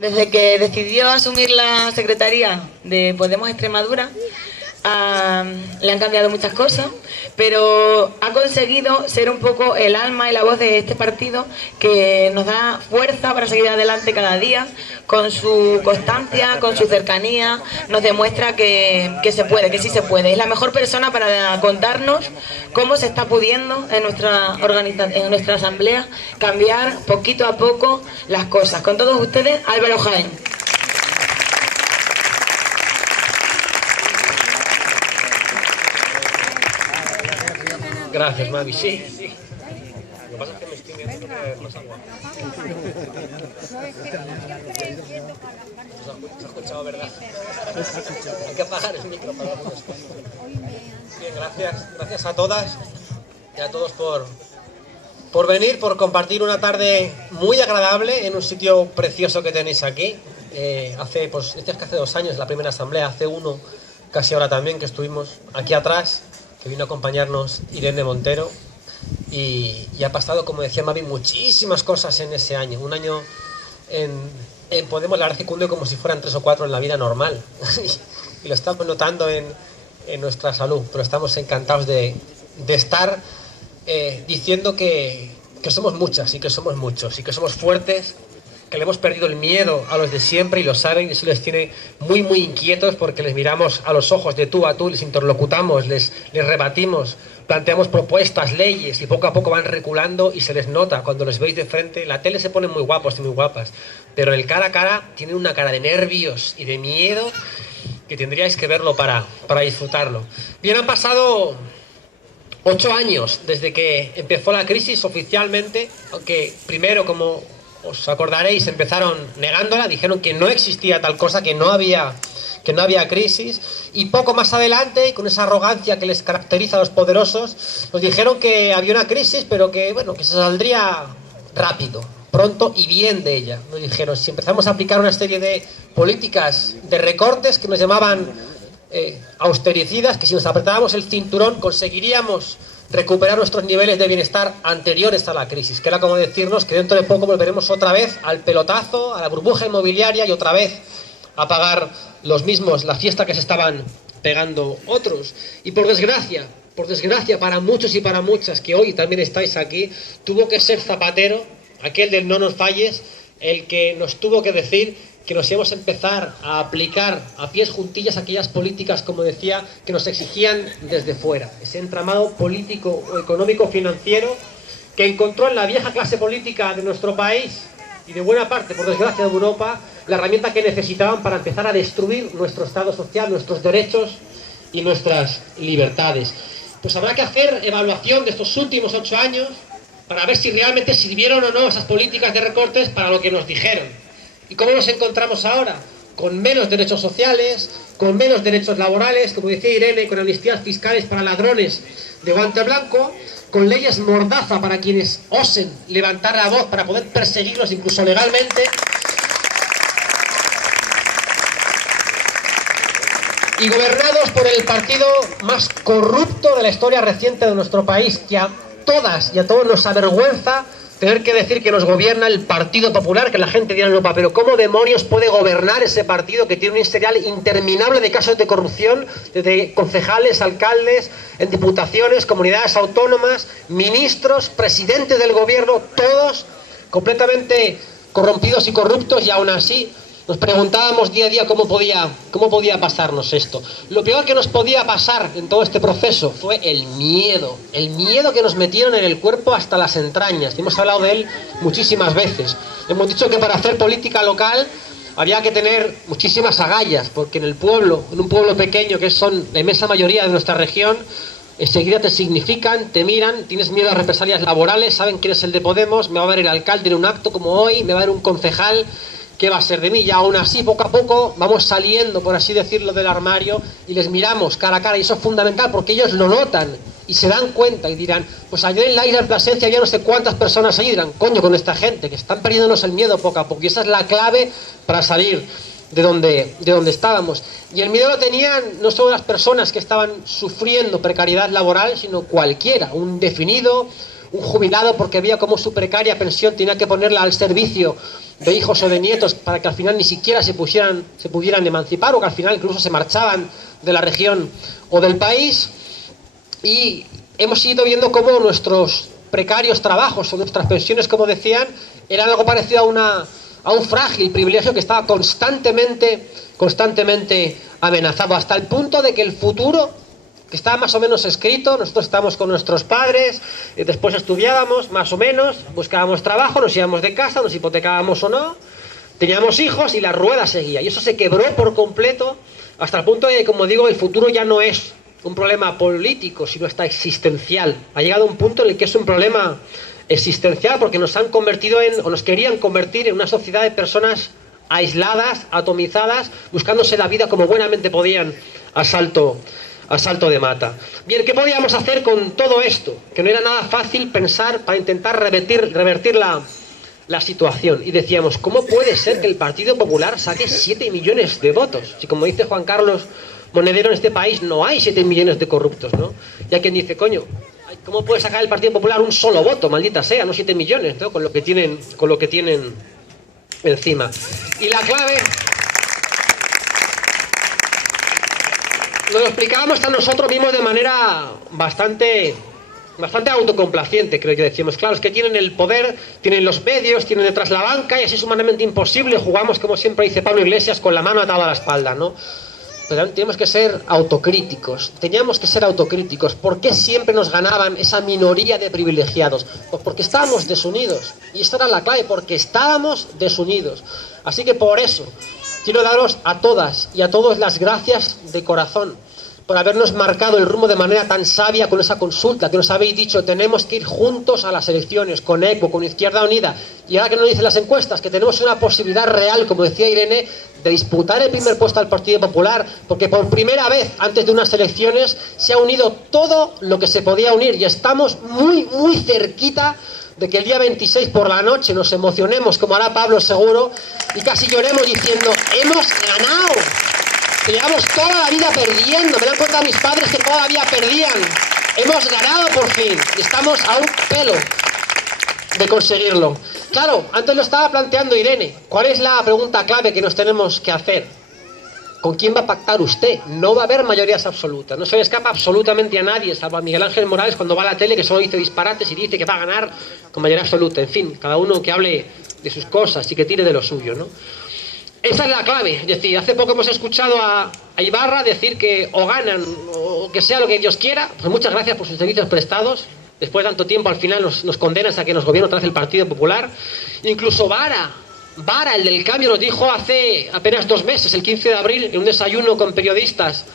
Desde que decidió asumir la secretaría de Podemos Extremadura, le han cambiado muchas cosas, pero ha conseguido ser un poco el alma y la voz de este partido que nos da fuerza para seguir adelante cada día. Con su constancia, con su cercanía, nos demuestra que se puede, que sí se puede. Es la mejor persona para contarnos cómo se está pudiendo en nuestra asamblea cambiar poquito a poco las cosas. Con todos ustedes, Álvaro Jaén. Gracias, Mavi. Sí, sí. Lo que pasa es que me estoy viendo que más agua. ¿Se ha escuchado, verdad? Hay que apagar el micro para los después. Bien, gracias a todas y a todos por venir, por compartir una tarde muy agradable en un sitio precioso que tenéis aquí. Decías que hace 2 años la primera asamblea, hace 1 casi ahora también, que estuvimos aquí atrás, que vino a acompañarnos Irene Montero, y ha pasado, como decía Mavi, muchísimas cosas en ese año. Un año en Podemos, la verdad que cunde como si fueran 3 o 4 en la vida normal, y lo estamos notando en nuestra salud, pero estamos encantados de estar diciendo que somos muchas y que somos muchos y que somos fuertes, que le hemos perdido el miedo a los de siempre y lo saben, y eso les tiene muy muy inquietos, porque les miramos a los ojos de tú a tú, les interlocutamos, les rebatimos, planteamos propuestas, leyes, y poco a poco van reculando y se les nota cuando los veis de frente. La tele se ponen muy guapos y muy guapas, pero el cara a cara tienen una cara de nervios y de miedo que tendríais que verlo para disfrutarlo. Bien, han pasado 8 años desde que empezó la crisis oficialmente, aunque primero, como os acordaréis, empezaron negándola, dijeron que no existía tal cosa, que no había crisis, y poco más adelante, y con esa arrogancia que les caracteriza a los poderosos, nos dijeron que había una crisis, pero que se saldría rápido, pronto y bien de ella. Nos dijeron, si empezamos a aplicar una serie de políticas de recortes que nos llamaban austericidas, que si nos apretábamos el cinturón conseguiríamos recuperar nuestros niveles de bienestar anteriores a la crisis, que era como decirnos que dentro de poco volveremos otra vez al pelotazo, a la burbuja inmobiliaria, y otra vez a pagar los mismos la fiesta que se estaban pegando otros. Y por desgracia para muchos y para muchas que hoy también estáis aquí, tuvo que ser Zapatero, aquel del no nos falles, el que nos tuvo que decir que nos íbamos a empezar a aplicar a pies juntillas aquellas políticas, como decía, que nos exigían desde fuera. Ese entramado político o económico financiero que encontró en la vieja clase política de nuestro país y de buena parte, por desgracia, de Europa, la herramienta que necesitaban para empezar a destruir nuestro Estado social, nuestros derechos y nuestras libertades. Pues habrá que hacer evaluación de estos últimos 8 años para ver si realmente sirvieron o no esas políticas de recortes para lo que nos dijeron. ¿Y cómo nos encontramos ahora? Con menos derechos sociales, con menos derechos laborales, como decía Irene, con amnistías fiscales para ladrones de guante blanco, con leyes mordaza para quienes osen levantar la voz para poder perseguirlos incluso legalmente, y gobernados por el partido más corrupto de la historia reciente de nuestro país, que a todas y a todos nos avergüenza tener que decir que nos gobierna el Partido Popular, que la gente dirá, no, pero ¿cómo demonios puede gobernar ese partido que tiene un historial interminable de casos de corrupción, desde concejales, alcaldes, en diputaciones, comunidades autónomas, ministros, presidentes del gobierno, todos completamente corrompidos y corruptos, y aún así nos preguntábamos día a día cómo podía pasarnos esto? Lo peor que nos podía pasar en todo este proceso fue el miedo que nos metieron en el cuerpo hasta las entrañas. Hemos hablado de él muchísimas veces. Hemos dicho que para hacer política local había que tener muchísimas agallas, porque en un pueblo pequeño, que son la inmensa mayoría de nuestra región, enseguida te significan, te miran, tienes miedo a represalias laborales, saben quién es el de Podemos, me va a ver el alcalde en un acto como hoy, me va a ver un concejal, ¿qué va a ser de mí? Y aún así, poco a poco, vamos saliendo, por así decirlo, del armario y les miramos cara a cara, y eso es fundamental porque ellos lo notan y se dan cuenta y dirán, pues ayer en la isla en Plasencia había no sé cuántas personas allí, y dirán, coño, con esta gente, que están perdiéndonos el miedo poco a poco, y esa es la clave para salir de donde estábamos. Y el miedo lo tenían no solo las personas que estaban sufriendo precariedad laboral, sino cualquiera, un definido, un jubilado, porque veía cómo su precaria pensión tenía que ponerla al servicio de hijos o de nietos para que al final ni siquiera se pudieran emancipar, o que al final incluso se marchaban de la región o del país. Y hemos ido viendo cómo nuestros precarios trabajos o nuestras pensiones, como decían, eran algo parecido a un frágil privilegio que estaba constantemente amenazado, hasta el punto de que el futuro, que estaba más o menos escrito, nosotros estábamos con nuestros padres, y después estudiábamos más o menos, buscábamos trabajo, nos íbamos de casa, nos hipotecábamos o no, teníamos hijos y la rueda seguía. Y eso se quebró por completo, hasta el punto de que, como digo, el futuro ya no es un problema político, sino está existencial. Ha llegado un punto en el que es un problema existencial, porque nos han convertido o nos querían convertir en una sociedad de personas aisladas, atomizadas, buscándose la vida como buenamente podían a salto de mata. Bien, ¿qué podíamos hacer con todo esto? Que no era nada fácil pensar para intentar revertir la situación. Y decíamos, ¿cómo puede ser que el Partido Popular saque 7 millones de votos? Si, como dice Juan Carlos Monedero, en este país no hay 7 millones de corruptos, ¿no? Y hay quien dice, coño, ¿cómo puede sacar el Partido Popular un solo voto, maldita sea, no 7 millones, ¿no? Con lo que tienen encima. Y la clave, nos lo explicábamos a nosotros mismos de manera bastante autocomplaciente, creo que decíamos. Claro, es que tienen el poder, tienen los medios, tienen detrás la banca, y así es humanamente imposible. Jugamos, como siempre dice Pablo Iglesias, con la mano atada a la espalda, ¿no? Pero tenemos que ser autocríticos, teníamos que ser autocríticos. ¿Por qué siempre nos ganaban esa minoría de privilegiados? Pues porque estábamos desunidos, y esta era la clave, porque estábamos desunidos. Así que por eso quiero daros a todas y a todos las gracias de corazón por habernos marcado el rumbo de manera tan sabia con esa consulta, que nos habéis dicho, tenemos que ir juntos a las elecciones, con ECO, con Izquierda Unida. Y ahora que nos dicen las encuestas, que tenemos una posibilidad real, como decía Irene, de disputar el primer puesto al Partido Popular, porque por primera vez, antes de unas elecciones, se ha unido todo lo que se podía unir, y estamos muy, muy cerquita de que el día 26 por la noche nos emocionemos, como hará Pablo seguro, y casi lloremos diciendo, ¡hemos ganado! Que llevamos toda la vida perdiendo. Me dan cuenta mis padres que toda la vida perdían. Hemos ganado por fin, y estamos a un pelo de conseguirlo. Claro, antes lo estaba planteando Irene. ¿Cuál es la pregunta clave que nos tenemos que hacer? ¿Con quién va a pactar usted? No va a haber mayorías absolutas. No se le escapa absolutamente a nadie, salvo a Miguel Ángel Morales cuando va a la tele, que solo dice disparates y dice que va a ganar con mayoría absoluta. En fin, cada uno que hable de sus cosas y que tire de lo suyo, ¿no? Esa es la clave. Es decir, hace poco hemos escuchado a Ibarra decir que o ganan o que sea lo que Dios quiera. Pues muchas gracias por sus servicios prestados. Después de tanto tiempo, al final nos condenas a que nos gobierne otra vez el Partido Popular. Incluso Vara, el del cambio, nos dijo hace apenas 2 meses, el 15 de abril, en un desayuno con periodistas,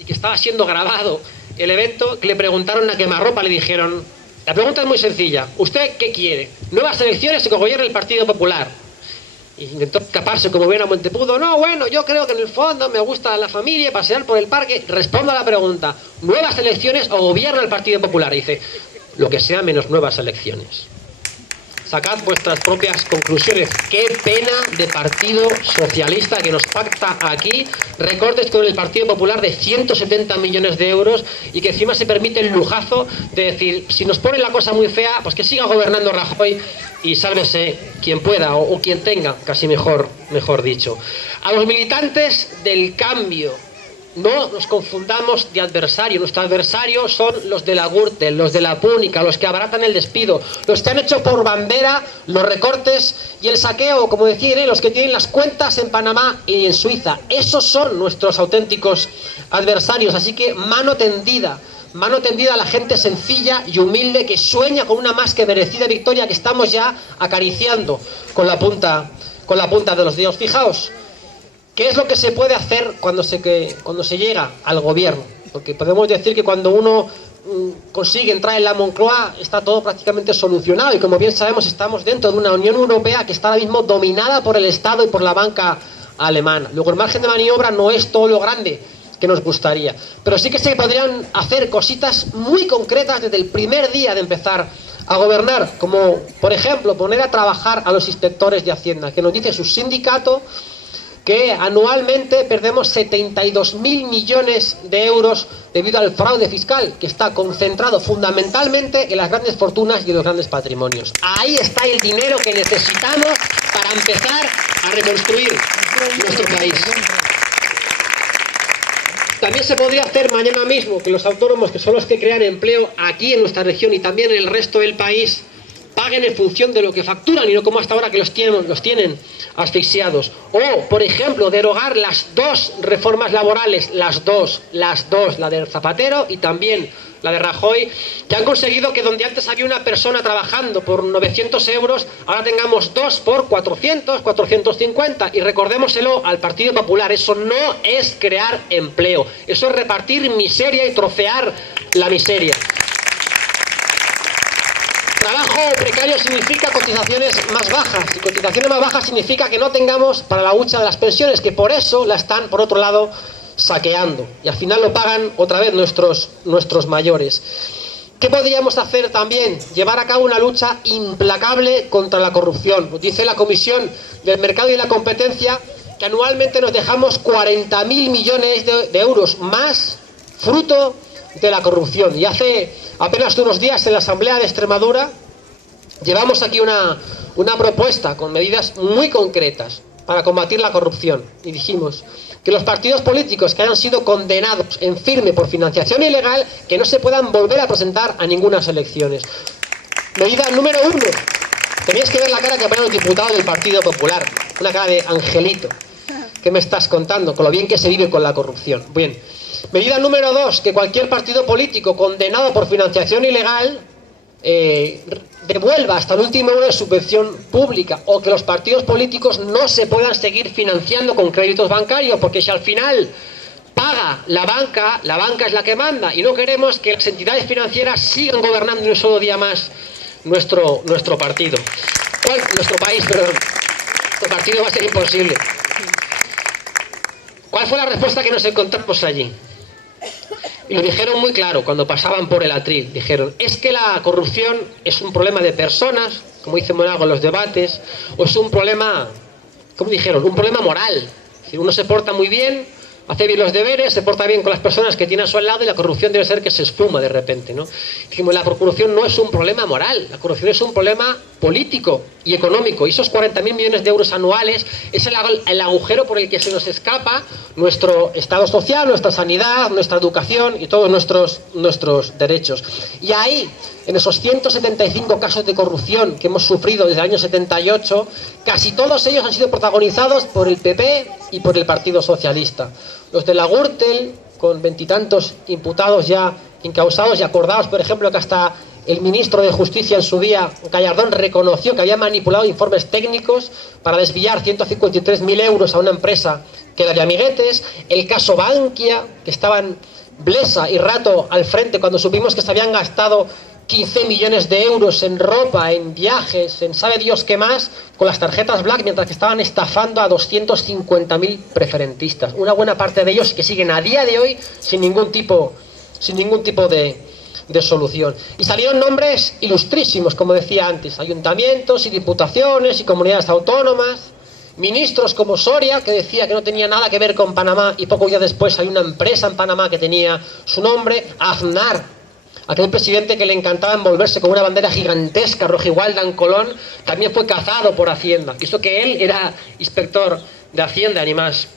y que estaba siendo grabado el evento, que le preguntaron a quemarropa, le dijeron, la pregunta es muy sencilla, ¿usted qué quiere? ¿Nuevas elecciones o que gobierne el Partido Popular? Y intentó escaparse como bien a Montepudo. No, bueno, yo creo que en el fondo me gusta la familia, pasear por el parque. Respondo a la pregunta, ¿nuevas elecciones o gobierna el Partido Popular? Y dice, lo que sea menos nuevas elecciones. Sacad vuestras propias conclusiones. Qué pena de Partido Socialista que nos pacta aquí recortes con el Partido Popular de 170 millones de euros, y que encima se permite el lujazo de decir, si nos pone la cosa muy fea, pues que siga gobernando Rajoy y sálvese quien pueda o quien tenga, casi mejor dicho. A los militantes del cambio, no nos confundamos de adversario. Nuestro adversario son los de la Gürtel, los de la Púnica, los que abaratan el despido, los que han hecho por bandera los recortes y el saqueo, como decía Irene, los que tienen las cuentas en Panamá y en Suiza. Esos son nuestros auténticos adversarios. Así que mano tendida a la gente sencilla y humilde que sueña con una más que merecida victoria, que estamos ya acariciando con la punta de los dedos. Fijaos, ¿qué es lo que se puede hacer cuando se llega al gobierno? Porque podemos decir que cuando uno consigue entrar en la Moncloa está todo prácticamente solucionado, y como bien sabemos estamos dentro de una Unión Europea que está ahora mismo dominada por el Estado y por la banca alemana. Luego el margen de maniobra no es todo lo grande que nos gustaría, pero sí que se podrían hacer cositas muy concretas desde el primer día de empezar a gobernar, como por ejemplo poner a trabajar a los inspectores de Hacienda, que nos dice su sindicato que anualmente perdemos 72.000 millones de euros debido al fraude fiscal, que está concentrado fundamentalmente en las grandes fortunas y en los grandes patrimonios. Ahí está el dinero que necesitamos para empezar a reconstruir nuestro país. También se podría hacer mañana mismo que los autónomos, que son los que crean empleo aquí en nuestra región y también en el resto del país, paguen en función de lo que facturan y no como hasta ahora que los tienen asfixiados. O, por ejemplo, derogar las dos reformas laborales, las dos, la del Zapatero y también la de Rajoy, que han conseguido que donde antes había una persona trabajando por 900 euros, ahora tengamos dos por 400, 450. Y recordémoselo al Partido Popular, eso no es crear empleo, eso es repartir miseria y trocear la miseria. Trabajo precario significa cotizaciones más bajas, y cotizaciones más bajas significa que no tengamos para la hucha de las pensiones, que por eso la están, por otro lado, saqueando. Y al final lo pagan otra vez nuestros mayores. ¿Qué podríamos hacer también? Llevar a cabo una lucha implacable contra la corrupción. Dice la Comisión del Mercado y la Competencia que anualmente nos dejamos 40.000 millones de euros más fruto de la corrupción. Y hace apenas unos días en la Asamblea de Extremadura llevamos aquí una propuesta con medidas muy concretas para combatir la corrupción. Y dijimos que los partidos políticos que hayan sido condenados en firme por financiación ilegal, que no se puedan volver a presentar a ninguna elecciones. Medida número 1. Teníais que ver la cara que ponen los diputados del Partido Popular. Una cara de angelito. ¿Qué me estás contando? Con lo bien que se vive con la corrupción. Bien. Medida número 2, que cualquier partido político condenado por financiación ilegal devuelva hasta el último euro de subvención pública, o que los partidos políticos no se puedan seguir financiando con créditos bancarios, porque si al final paga la banca es la que manda, y no queremos que las entidades financieras sigan gobernando un solo día más nuestro partido. Nuestro país, perdón. Nuestro partido va a ser imposible. ¿Cuál fue la respuesta que nos encontramos allí? Y lo dijeron muy claro cuando pasaban por el atril. Dijeron, es que la corrupción es un problema de personas, como dice Monago en los debates, o es un problema, ¿cómo dijeron? Un problema moral. Si uno se porta muy bien, hace bien los deberes, se porta bien con las personas que tiene a su lado, y la corrupción debe ser que se espuma de repente, ¿no? Dijimos, la corrupción no es un problema moral, la corrupción es un problema político y económico, y esos 40.000 millones de euros anuales es el agujero por el que se nos escapa nuestro Estado social, nuestra sanidad, nuestra educación y todos nuestros derechos. Y ahí, en esos 175 casos de corrupción que hemos sufrido desde el año 78, casi todos ellos han sido protagonizados por el PP y por el Partido Socialista. Los de la Gürtel, con 20 y tantos imputados ya encausados y acordados, por ejemplo, que hasta el ministro de Justicia en su día, Gallardón, reconoció que había manipulado informes técnicos para desviar 153.000 euros a una empresa que era de amiguetes. El caso Bankia, que estaban Blesa y Rato al frente cuando supimos que se habían gastado 15 millones de euros en ropa, en viajes, en sabe Dios qué más, con las tarjetas Black, mientras que estaban estafando a 250.000 preferentistas. Una buena parte de ellos que siguen a día de hoy sin ningún tipo de solución. Y salieron nombres ilustrísimos, como decía antes, ayuntamientos y diputaciones y comunidades autónomas, ministros como Soria, que decía que no tenía nada que ver con Panamá, y poco días después hay una empresa en Panamá que tenía su nombre, Aznar, aquel presidente que le encantaba envolverse con una bandera gigantesca rojigualda en Colón, también fue cazado por Hacienda. Quiso que él era inspector de Hacienda, ni más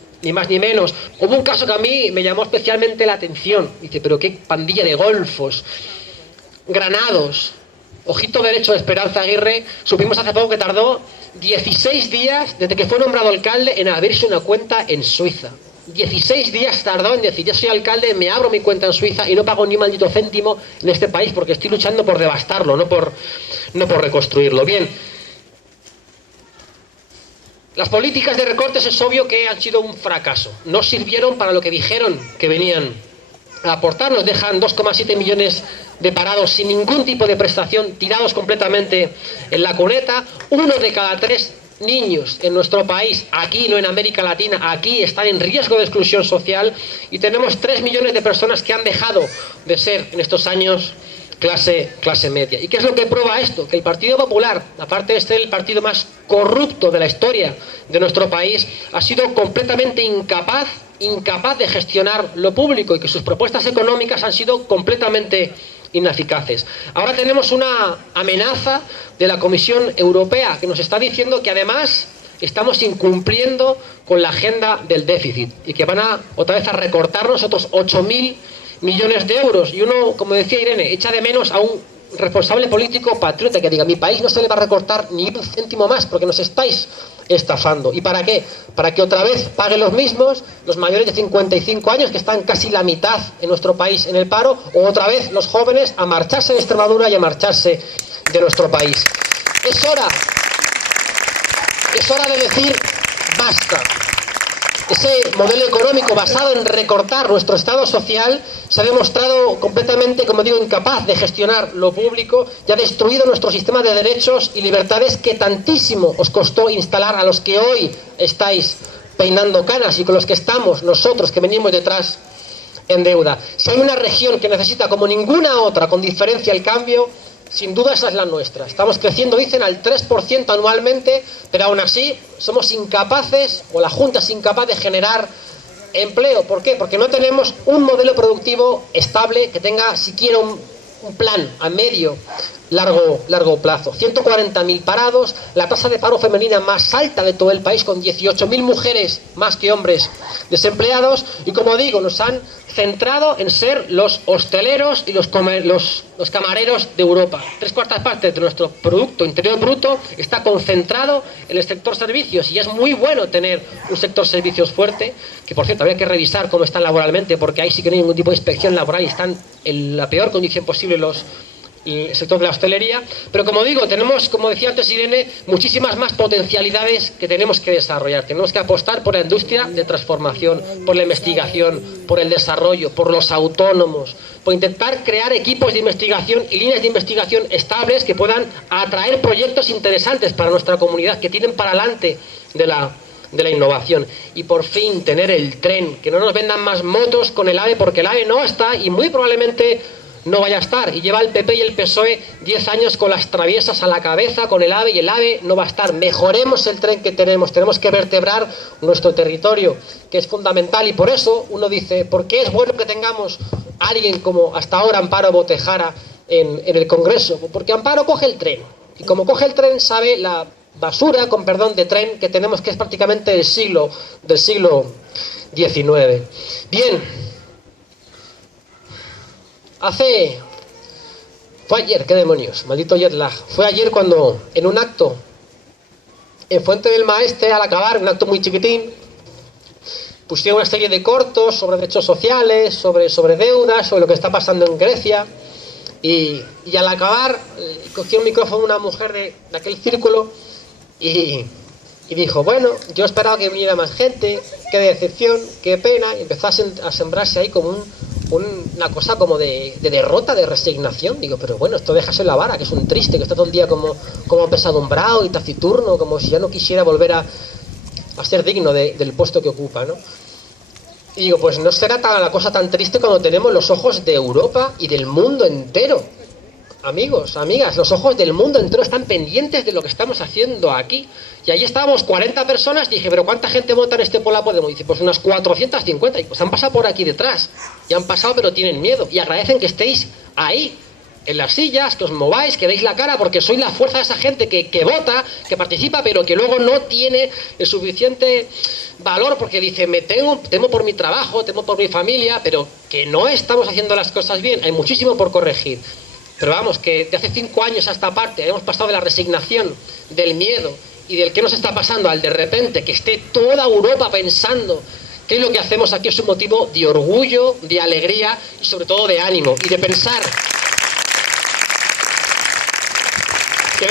ni menos. Hubo un caso que a mí me llamó especialmente la atención. Dice, pero qué pandilla de golfos, Granados, ojito derecho de Esperanza Aguirre. Supimos hace poco que tardó 16 días desde que fue nombrado alcalde en abrirse una cuenta en Suiza. 16 días tardó en decir, yo soy alcalde, me abro mi cuenta en Suiza y no pago ni un maldito céntimo en este país porque estoy luchando por devastarlo, no por reconstruirlo. Bien, las políticas de recortes es obvio que han sido un fracaso. No sirvieron para lo que dijeron que venían a aportar. Nos dejan 2,7 millones de parados sin ningún tipo de prestación, tirados completamente en la cuneta. 1 de cada 3 niños en nuestro país, aquí no en América Latina, aquí están en riesgo de exclusión social, y tenemos 3 millones de personas que han dejado de ser en estos años clase media. ¿Y qué es lo que prueba esto? Que el Partido Popular, aparte de ser el partido más corrupto de la historia de nuestro país, ha sido completamente incapaz de gestionar lo público, y que sus propuestas económicas han sido completamente ineficaces. Ahora tenemos una amenaza de la Comisión Europea que nos está diciendo que además estamos incumpliendo con la agenda del déficit y que van a otra vez a recortarnos otros 8.000 millones de euros. Y uno, como decía Irene, echa de menos a un responsable político patriota que diga: mi país no se le va a recortar ni un céntimo más porque nos estáis estafando. ¿Y para qué? Para que otra vez paguen los mismos, los mayores de 55 años, que están casi la mitad en nuestro país en el paro, o otra vez los jóvenes a marcharse de Extremadura y a marcharse de nuestro país. Es hora de decir basta. Ese modelo económico basado en recortar nuestro estado social se ha demostrado completamente, como digo, incapaz de gestionar lo público y ha destruido nuestro sistema de derechos y libertades que tantísimo os costó instalar, a los que hoy estáis peinando canas y con los que estamos nosotros, que venimos detrás, en deuda. Si hay una región que necesita como ninguna otra, con diferencia, el cambio, sin duda esa es la nuestra. Estamos creciendo, dicen, al 3% anualmente, pero aún así somos incapaces, o la Junta es incapaz de generar empleo. ¿Por qué? Porque no tenemos un modelo productivo estable que tenga siquiera un plan a medio, largo plazo. 140.000 parados, la tasa de paro femenina más alta de todo el país, con 18.000 mujeres más que hombres desempleados, y como digo, nos han centrado en ser los hosteleros y los camareros de Europa. 3/4 partes de nuestro Producto Interior Bruto está concentrado en el sector servicios, y es muy bueno tener un sector servicios fuerte, que por cierto habría que revisar cómo están laboralmente, porque ahí sí que no hay ningún tipo de inspección laboral y están en la peor condición posible el sector de la hostelería. Pero como digo, tenemos, como decía antes Irene, muchísimas más potencialidades que tenemos que desarrollar. Tenemos que apostar por la industria de transformación, por la investigación, por el desarrollo, por los autónomos, por intentar crear equipos de investigación y líneas de investigación estables que puedan atraer proyectos interesantes para nuestra comunidad, que tienen para adelante de la innovación. Y por fin tener el tren, que no nos vendan más motos con el AVE, porque el AVE no está y muy probablemente no vaya a estar, y lleva el PP y el PSOE 10 años con las traviesas a la cabeza con el AVE, y el AVE no va a estar. Mejoremos el tren que tenemos que vertebrar nuestro territorio, que es fundamental. Y por eso uno dice: ¿por qué es bueno que tengamos a alguien como hasta ahora Amparo Botejara en el Congreso? Porque Amparo coge el tren, y como coge el tren sabe la basura, con perdón, de tren que tenemos, que es prácticamente del siglo XIX. Bien, fue ayer, qué demonios, maldito jet lag. Fue ayer cuando, en un acto en Fuente del Maestre, al acabar, un acto muy chiquitín, pusieron una serie de cortos sobre derechos sociales, sobre deudas, sobre lo que está pasando en Grecia, y al acabar cogió un micrófono una mujer de aquel círculo y dijo: bueno, yo esperaba que viniera más gente, qué decepción, qué pena, y empezó a sembrarse ahí como una cosa como de derrota, de resignación. Digo, pero bueno, esto déjase la vara, que es un triste, que está todo el día como apesadumbrado y taciturno, como si ya no quisiera volver a ser digno del puesto que ocupa, ¿no? Y digo, pues no será la cosa tan triste cuando tenemos los ojos de Europa y del mundo entero. Amigos, amigas, los ojos del mundo entero están pendientes de lo que estamos haciendo aquí. Y allí estábamos 40 personas, dije, pero ¿cuánta gente vota en este Pola Podemos? Dice, pues unas 450, y pues han pasado por aquí detrás. Y han pasado, pero tienen miedo, y agradecen que estéis ahí, en las sillas, que os mováis, que deis la cara, porque sois la fuerza de esa gente que vota, que participa, pero que luego no tiene el suficiente valor, porque dice, temo por mi trabajo, temo por mi familia, pero que no estamos haciendo las cosas bien. Hay muchísimo por corregir. Pero vamos, que de hace 5 años a esta parte hemos pasado de la resignación, del miedo y del qué nos está pasando, al de repente que esté toda Europa pensando que lo que hacemos aquí es un motivo de orgullo, de alegría y sobre todo de ánimo, y de pensar que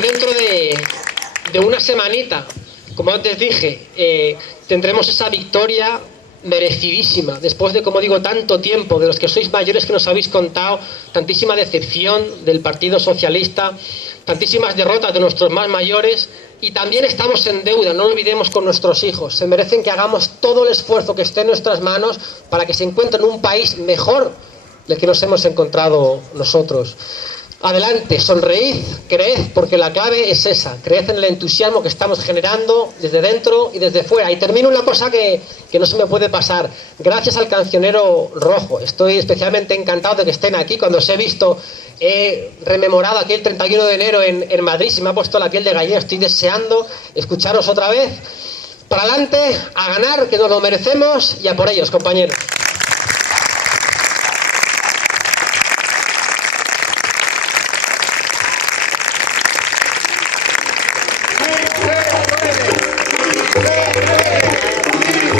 dentro de una semanita, como antes dije, tendremos esa victoria merecidísima, después de, como digo, tanto tiempo, de los que sois mayores, que nos habéis contado tantísima decepción del Partido Socialista, tantísimas derrotas de nuestros más mayores, y también estamos en deuda, no lo olvidemos, con nuestros hijos. Se merecen que hagamos todo el esfuerzo que esté en nuestras manos para que se encuentren un país mejor el que nos hemos encontrado nosotros. Adelante, sonreíd, creed, porque la clave es esa, creed en el entusiasmo que estamos generando desde dentro y desde fuera. Y termino una cosa que no se me puede pasar. Gracias al Cancionero Rojo, estoy especialmente encantado de que estén aquí. Cuando os he visto, he rememorado aquel 31 de enero en Madrid, se me ha puesto la piel de gallina, estoy deseando escucharos otra vez. Para adelante, a ganar, que nos lo merecemos, y a por ellos, compañeros.